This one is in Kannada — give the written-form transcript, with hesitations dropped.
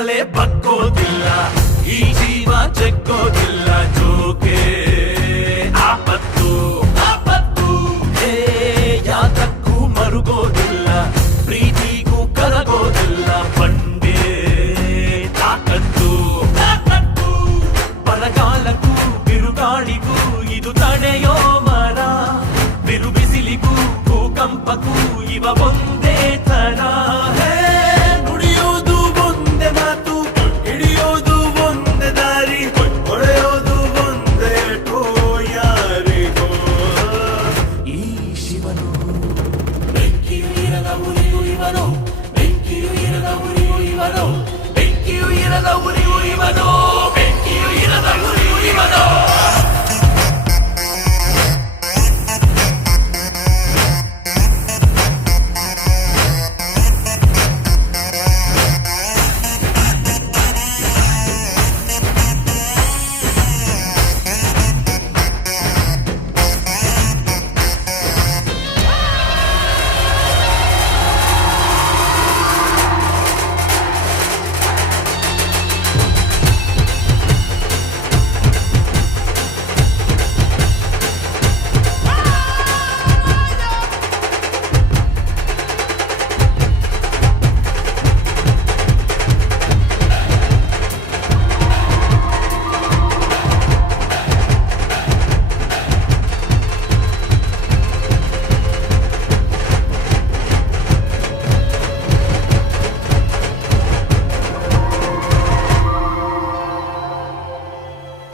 ತಲೆ ಬಗ್ಗೋದಿಲ್ಲ, ಈ ಜೀವ ಚೆಕ್ಕೋದಿಲ್ಲ. ಜೋಕೆ ಆಪತ್ತು ಆಪತ್ತು, ಯಾತಕ್ಕೂ ಮರುಗೋದಿಲ್ಲ, ಪ್ರೀತಿಗೂ ಕರಗೋದಿಲ್ಲ. ಬಂಡೆ ತಾಕತ್ತು ತಾಕತ್ತು, ಬರಗಾಲಕ್ಕೂ ಬಿರುಗಾಳಿಗೂ ಇದು ತಡೆಯೋ ಮರ. ಬಿರು ಬಿಸಿಲಿಗೂ ಭೂಕಂಪಕ್ಕೂ ಇವ ಒಂದೇ ತರ. ನುಡಿಯೋದು ಒಂದೇ ಮಾತು, ಹಿಡಿಯೋದು ಒಂದೇ ದಾರಿ, ಹೊಳೆಯೋದು ಒಂದೇ ಟೋ ಯಾರಿಗೋ. ಈ ಶಿವನು ಬೆಂಕಿಯು ಇರದ ಉರಿಯು ಇವನು, ಬೆಂಕಿಯು ಇರದ ಉರಿಯು ಇವನು, ಬೆಂಕಿಯು ಇರದ ಉರಿಯು ಇವನು.